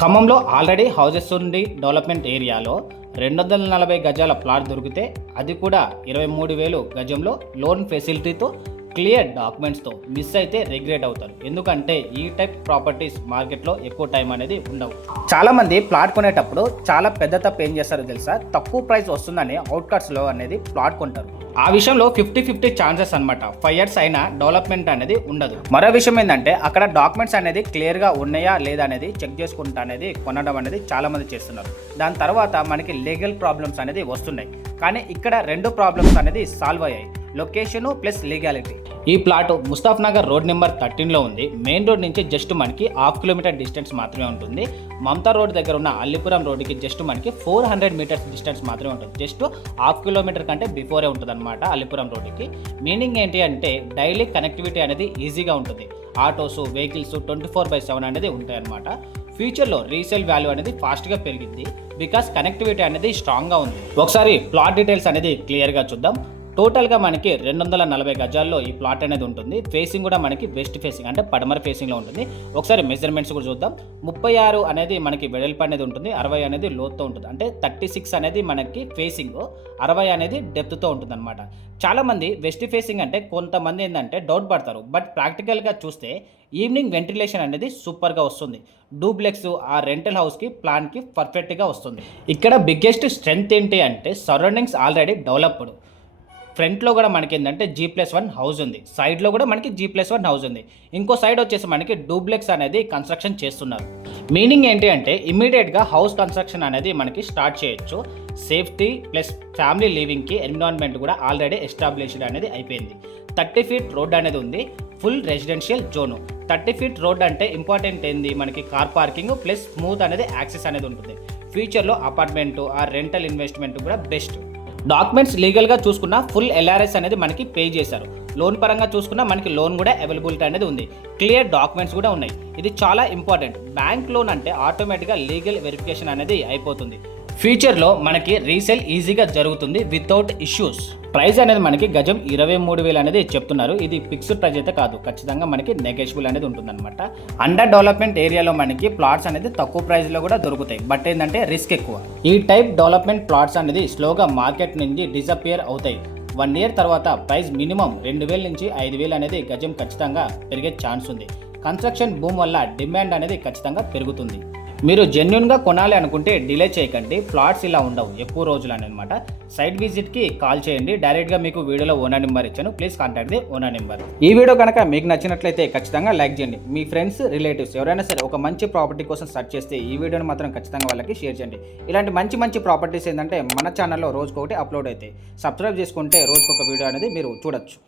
ఖమ్మంలో already houses ఉండి development ఏరియాలో 240 గజాల ప్లాట్ దొరికితే అది కూడా 23,000 గజంలో లోన్ ఫెసిలిటీతో క్లియర్ డాక్యుమెంట్స్తో మిస్ అయితే రిగ్రెట్ అవుతారు. ఎందుకంటే ఈ టైప్ ప్రాపర్టీస్ మార్కెట్లో ఎక్కువ టైం అనేది ఉండవు. చాలామంది ప్లాట్ కొనేటప్పుడు చాలా పెద్ద తప్పు ఏం చేస్తారో తెలుసా, తక్కువ ప్రైస్ వస్తుందని అవుట్కట్స్లో అనేది ప్లాట్ కొంటారు. ఆ విషయంలో 50-50 ఛాన్సెస్ అనమాట. 5 years అయినా డెవలప్మెంట్ అనేది ఉండదు. మరో విషయం ఏంటంటే అక్కడ డాక్యుమెంట్స్ అనేది క్లియర్గా ఉన్నాయా లేదా అనేది చెక్ చేసుకుంటా అనేది కొనడం అనేది చాలామంది చేస్తున్నారు. దాని తర్వాత మనకి లీగల్ ప్రాబ్లమ్స్ అనేది వస్తున్నాయి. కానీ ఇక్కడ 2 ప్రాబ్లమ్స్ అనేది సాల్వ్ అయ్యాయి, లొకేషను ప్లస్ లీగాలిటీ. ఈ plot Mushtaq Nagar road number 13లో ఉంది. మెయిన్ రోడ్ నుంచి జస్ట్ మనకి 1/2 కిలోమీటర్ డిస్టెన్స్ మాత్రమే ఉంటుంది. మమతా రోడ్ దగ్గర ఉన్న అల్లిపురం రోడ్డుకి జస్ట్ మనకి 400 మీటర్స్ డిస్టెన్స్ మాత్రమే ఉంటుంది. జస్ట్ 1/2 కిలోమీటర్ కంటే బిఫోరే ఉంటుంది అనమాట అల్లిపురం రోడ్డుకి. మీనింగ్ ఏంటి అంటే డైలీ కనెక్టివిటీ అనేది ఈజీగా ఉంటుంది. ఆటోస్, వెహికల్స్ 24/7 అనేది ఉంటాయి అనమాట. ఫ్యూచర్లో రీసేల్ వాల్యూ అనేది ఫాస్ట్గా పెరిగింది బికాస్ కనెక్టివిటీ అనేది స్ట్రాంగ్గా ఉంది. ఒకసారి ప్లాట్ డీటెయిల్స్ అనేది క్లియర్గా చూద్దాం. టోటల్గా మనకి 240 గజాల్లో ఈ ప్లాట్ అనేది ఉంటుంది. ఫేసింగ్ కూడా మనకి వెస్ట్ ఫేసింగ్ అంటే పడమర ఫేసింగ్లో ఉంటుంది. ఒకసారి మెజర్మెంట్స్ కూడా చూద్దాం. 36 అనేది మనకి వెడల్పు అనేది ఉంటుంది, 60 అనేది లోతుతో ఉంటుంది. అంటే 36 అనేది మనకి ఫేసింగ్, 60 అనేది డెప్త్తో ఉంటుంది అనమాట. చాలామంది వెస్ట్ ఫేసింగ్ అంటే కొంతమంది ఏంటంటే డౌట్ పడతారు. బట్ ప్రాక్టికల్గా చూస్తే ఈవినింగ్ వెంటిలేషన్ అనేది సూపర్గా వస్తుంది. డూప్లెక్స్ ఆ రెంటల్ హౌస్కి ప్లాన్కి పర్ఫెక్ట్గా వస్తుంది. ఇక్కడ బిగ్గెస్ట్ స్ట్రెంగ్త్ ఏంటి అంటే సరౌండింగ్స్ ఆల్రెడీ డెవలప్డ్. ఫ్రంట్లో కూడా మనకి ఏంటంటే G+1 హౌస్ ఉంది, సైడ్లో కూడా మనకి G+1 హౌస్ ఉంది. ఇంకో సైడ్ వచ్చేసి మనకి డూప్లెక్స్ అనేది కన్స్ట్రక్షన్ చేస్తున్నారు. మీనింగ్ ఏంటి అంటే ఇమ్మీడియట్గా హౌస్ కన్స్ట్రక్షన్ అనేది మనకి స్టార్ట్ చేయొచ్చు. సేఫ్టీ ప్లస్ ఫ్యామిలీ లివింగ్కి ఎన్విరాన్మెంట్ కూడా ఆల్రెడీ ఎస్టాబ్లిష్డ్ అనేది అయిపోయింది. 30 feet రోడ్ అనేది ఉంది, full residential zone. 30 feet road అంటే ఇంపార్టెంట్ ఏంది, మనకి కార్ పార్కింగ్ ప్లస్ స్మూత్ అనేది యాక్సెస్ అనేది ఉంటుంది. ఫ్యూచర్లో అపార్ట్మెంటు ఆ రెంటల్ ఇన్వెస్ట్మెంట్ కూడా బెస్ట్. డాక్యుమెంట్స్ లీగల్గా చూసుకున్న ఫుల్ LRS అనేది మనకి పే చేశారు. లోన్ పరంగా చూసుకున్నా మనకి లోన్ కూడా అవైలబిలిటీ అనేది ఉంది. క్లియర్ డాక్యుమెంట్స్ కూడా ఉన్నాయి. ఇది చాలా ఇంపార్టెంట్. బ్యాంక్ లోన్ అంటే ఆటోమేటిక్గా లీగల్ వెరిఫికేషన్ అనేది అయిపోతుంది. ఫ్యూచర్లో మనకి రీసేల్ ఈజీగా జరుగుతుంది వితౌట్ ఇష్యూస్. ప్రైస్ అనేది మనకి గజం 23,000 అనేది చెప్తున్నారు. ఇది ఫిక్స్డ్ ప్రైస్ అయితే కాదు, ఖచ్చితంగా మనకి నెగోషియబుల్ అనేది ఉంటుందన్నమాట. అండర్ డెవలప్మెంట్ ఏరియాలో మనకి ప్లాట్స్ అనేది తక్కువ ప్రైస్లో కూడా దొరుకుతాయి. బట్ ఏంటంటే రిస్క్ ఎక్కువ. ఈ టైప్ డెవలప్మెంట్ ప్లాట్స్ అనేది స్లోగా మార్కెట్ నుంచి డిసపియర్ అవుతాయి. 1 year తర్వాత ప్రైస్ మినిమం 2,000 నుంచి 5,000 అనేది గజం ఖచ్చితంగా పెరిగే ఛాన్స్ ఉంది. కన్స్ట్రక్షన్ బూమ్ వల్ల డిమాండ్ అనేది ఖచ్చితంగా పెరుగుతుంది. మీరు జెన్యున్గా కొనాలి అనుకుంటే డిలే చేయకండి. ప్లాట్స్ ఇలా ఉండవు ఎక్కువ రోజులు అనమాట. సైట్ విజిట్కి కాల్ చేయండి. డైరెక్ట్గా మీకు వీడియోలో ఓనర్ నెంబర్ ఇచ్చాను, please contact the owner number. ఈ వీడియో కనుక మీకు నచ్చినట్లయితే ఖచ్చితంగా లైక్ చేయండి. మీ ఫ్రెండ్స్, రిలేటివ్స్ ఎవరైనా సరే ఒక మంచి ప్రాపర్టీ కోసం సెర్చ్ చేస్తే ఈ వీడియోని మాత్రం ఖచ్చితంగా వాళ్ళకి షేర్ చేయండి. ఇలాంటి మంచి ప్రాపర్టీస్ ఏంటంటే మన ఛానల్లో రోజుకొకటి అప్లోడ్ అవుతాయి. సబ్స్క్రైబ్ చేసుకుంటే రోజుకొక వీడియో అనేది మీరు చూడొచ్చు.